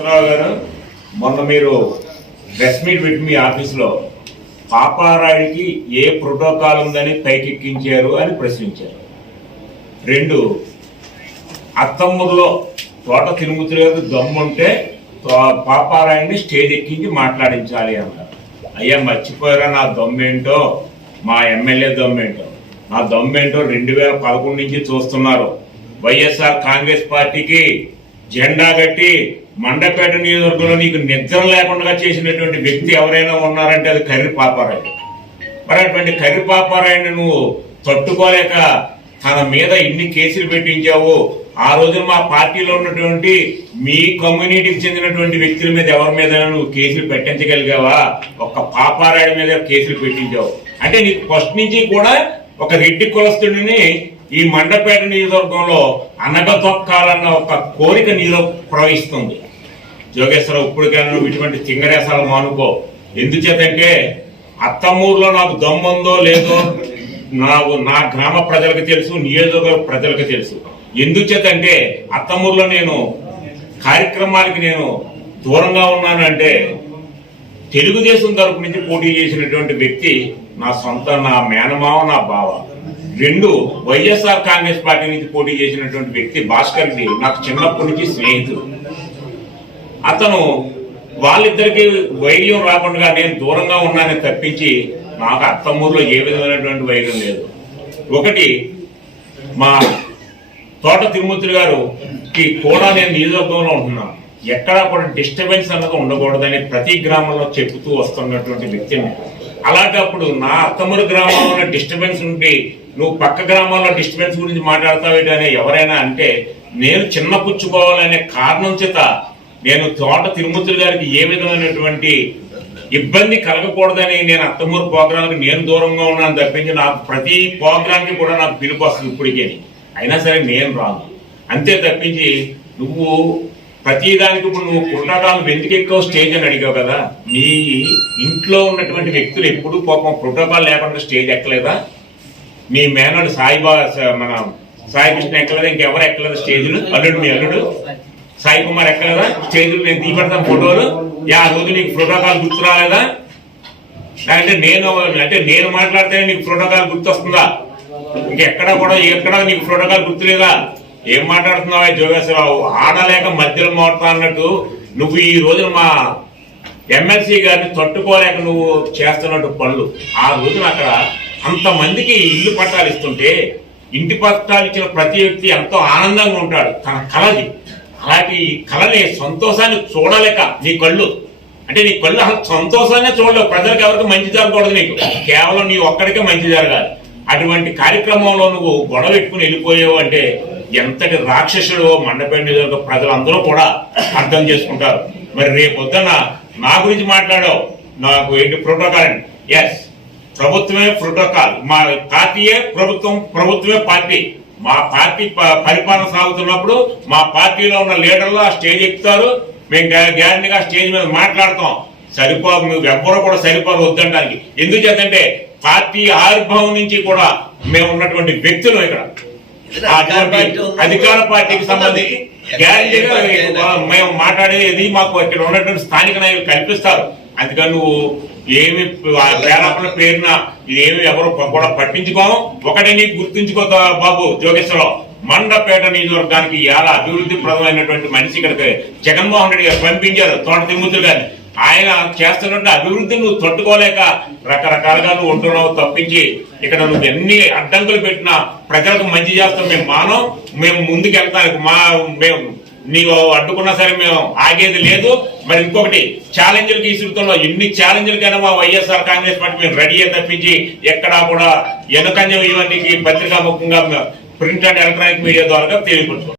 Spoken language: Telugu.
జోగేశ్వరరావు గారు మొన్న మీరు డ్రెస్ మీట్ పెట్టి మీ ఆఫీస్లో పాపారాయుడికి ఏ ప్రోటోకాల్ ఉందని పైకెక్కించారు అని ప్రశ్నించారు. రెండు అత్తమ్మూరులో తోట తిరుమతులు గారికి దమ్ముంటే తో- పాపారాయుడిని స్టేజ్ ఎక్కించి మాట్లాడించాలి అన్నారు. అయ్యా మర్చిపోయారా నా దమ్మేంటో? మా ఎమ్మెల్యే దమ్మేంటో? నా దమ్మేంటో రెండు వేల పదకొండు నుంచి చూస్తున్నారు. వైఎస్ఆర్ కాంగ్రెస్ పార్టీకి జెండా కట్టి మండపేట నియోజకవర్గంలో నీకు నిద్ర లేకుండా చేసినటువంటి వ్యక్తి ఎవరైనా ఉన్నారంటే అది కర్రి పాపారాయుడు. మరి అటువంటి కర్రి పాపారాయుడిని నువ్వు తట్టుకోలేక తన మీద ఇన్ని కేసులు పెట్టించావు ఆ రోజున మా పార్టీలో ఉన్నటువంటి మీ కమ్యూనిటీకి చెందినటువంటి వ్యక్తుల మీద ఎవరి మీద నువ్వు కేసులు పెట్టించగలిగావా? ఒక్క పాపారాయుడి మీద కేసులు పెట్టించావు. అంటే నీకు ఫస్ట్ నుంచి కూడా ఒక రెడ్డి కులస్తుడిని ఈ మండపేట నియోజకవర్గంలో అనగతొక్కాలన్న ఒక కోరిక నీలో ప్రవహిస్తుంది. జోగేశ్వరరావు ఇప్పటికైనా ఇటువంటి చింగరేశాలు మానుకో. ఎందుచేతంటే అత్తమూరులో నాకు దమ్ముందో లేదో నాకు నా గ్రామ ప్రజలకు తెలుసు నియోజకవర్గ ప్రజలకు తెలుసు. ఎందుచేతంటే అత్తమూరులో నేను కార్యక్రమాలకి నేను దూరంగా ఉన్నానంటే తెలుగుదేశం తరపు నుంచి పోటీ చేసినటువంటి వ్యక్తి నా సొంత నా మేనమావ నా బావ. రెండు వైఎస్ఆర్ కాంగ్రెస్ పార్టీ నుంచి పోటీ చేసినటువంటి వ్యక్తి భాస్కర్ రెడ్డి నాకు చిన్నప్పటి నుంచి స్నేహితుడు. అతను వాళ్ళిద్దరికి వైద్యం రాకుండా నేను దూరంగా ఉన్నానని తప్పించి నాకు అత్తమ్మూరులో ఏ విధమైనటువంటి వైద్యం లేదు. ఒకటి మా తోట తిరుమూర్తులు గారు కూడా నేను నియోజకవర్గంలో ఉంటున్నాను. ఎక్కడా కూడా డిస్టర్బెన్స్ అన్నది ఉండకూడదని ప్రతి గ్రామంలో చెబుతూ వస్తున్నటువంటి వ్యక్తిని. అలాంటప్పుడు నా అత్తమూరు గ్రామంలో డిస్టర్బెన్స్ ఉంటే నువ్వు పక్క గ్రామాల్లో డిస్టర్బెన్స్ గురించి మాట్లాడతావేటి అని ఎవరైనా అంటే నేను చిన్న పుచ్చుకోవాలనే కారణం చేత నేను తోట తిరుమూర్తులు గారికి ఏ విధమైనటువంటి ఇబ్బంది కలగకూడదని నేను అత్తమూరు ప్రోగ్రాంకి నేను దూరంగా ఉన్నాను తప్పించి నాకు ప్రతి ప్రోగ్రాంకి కూడా నాకు పిలుపు వస్తుంది ఇప్పటికే. అయినా సరే నేను రాను. అంతే తప్పించి నువ్వు ప్రతిదానికి ఇప్పుడు నువ్వు ప్రోటోకాల్ ఎందుకు ఎక్కువ స్టేజ్ అని అడిగావు కదా. నీ ఇంట్లో ఉన్నటువంటి వ్యక్తులు ఎప్పుడు పాపం ప్రోటోకాల్ లేకుండా స్టేజ్ ఎక్కలేదా? మీ మేనడు సాయిబాబా మన సాయి కృష్ణ ఎక్కలేదా? ఇంకెవరు ఎక్కలేదు స్టేజ్లు? అల్లుడు మీ అల్లుడు. సాయి కుమార్ ఎక్కలేదా? స్టేజ్లు నేను తీపెడతాను ఫోటోలు. ఆ రోజు నీకు ప్రోటోకాల్ గుర్తు రాలేదా? అంటే నేను అంటే నేను మాట్లాడితే నీకు ప్రోటోకాల్ గుర్తొస్తుందా? ఇంకెక్కడా కూడా ఎక్కడా నీకు ప్రోటోకాల్ గుర్తులేదా? ఏం మాట్లాడుతున్నావా జోగేశ్వరరావు ఆడలేక మధ్యలో మోడతా అన్నట్టు నువ్వు ఈ రోజున మా ఎమ్మెల్సీ గారిని తట్టుకోలేక నువ్వు చేస్తున్నట్టు పనులు. ఆ రోజున అక్కడ అంతమందికి ఇల్లు పట్టాలు ఇస్తుంటే ఇంటి పట్టాలు ఇచ్చిన ప్రతి వ్యక్తి ఎంతో ఆనందంగా ఉంటాడు. తన కలది. అలాంటి కళని సంతోషాన్ని చూడలేక నీ కళ్ళు. అంటే నీ కళ్ళు సంతోషాన్ని చూడలేవు. ప్రజలకు ఎవరికి మంచి జరగకూడదు నీకు. కేవలం నీ ఒక్కడికే మంచి జరగాలి. అటువంటి కార్యక్రమంలో నువ్వు గొడవ పెట్టుకుని వెళ్ళిపోయావు అంటే ఎంతటి రాక్షసుడు మండపేట నియోజక ప్రజలందరూ కూడా అర్థం చేసుకుంటారు. మరి రేపు పొద్దున్న నా గురించి మాట్లాడావు. నాకు ఏంటి ప్రోటోకాల్ ఎస్ ప్రభుత్వమే ప్రోటోకాల్. మా పార్టీయే ప్రభుత్వం ప్రభుత్వమే పార్టీ. మా పార్టీ పరిపాలన సాగుతున్నప్పుడు మా పార్టీలో ఉన్న లీడర్లు ఆ స్టేజ్ ఎక్కుతారు. మేము గ్యారంటీగా స్టేజ్ మీద మాట్లాడతాం. సరిపో నువ్వు ఎవ్వరూ కూడా సరిపోరు వద్దంటానికి ఎందుకు చేద్దంటే పార్టీ ఆవిర్భావం నుంచి కూడా మేము ఉన్నటువంటి వ్యక్తులు ఇక్కడ. అధికార పార్టీకి సంబంధించి గ్యారంటీగా మేము మాట్లాడేది మాకు ఇక్కడ ఉన్నటువంటి స్థానిక నాయకులు కల్పిస్తారు. అందుకని నువ్వు ఏమి ఆ పేరాపల పేరున ఏమి ఎవరు కూడా పట్టించుకోము ఒకటే నీకు గుర్తుంచుకో బాబు జోగేశ్వరరావు. మండపేట నియోజకవర్గానికి ఎలా అభివృద్ధి ప్రదమైనటువంటి మనిషి ఇక్కడికి జగన్మోహన్ రెడ్డి గారు పంపించారు తోట తిమ్ముతులు గారిని. ఆయన చేస్తున్నట్టు అభివృద్ధిని నువ్వు తట్టుకోలేక రకరకాలుగా నువ్వు ఉంటున్నావు తప్పించి ఇక్కడ నువ్వు ఎన్ని అడ్డంకులు పెట్టినా ప్రజలకు మంచి చేస్తాం మేము మానం మేము ముందుకు వెళ్తానికి మా మేము నీవు అడ్డుకున్నా సరే మేము ఆగేది లేదు. మరి ఇంకొకటి ఛాలెంజ్లకు ఇసురుతున్నా ఎన్ని ఛాలెంజ్లకైనా మా వైఎస్ఆర్ కాంగ్రెస్ పార్టీ మేము రెడీ తప్పించి ఎక్కడా కూడా వెనుకంజం ఇవన్నీ పత్రికా ముఖంగా ప్రింట్ అండ్ ఎలక్ట్రానిక్ మీడియా ద్వారా తెలియపరచుకోండి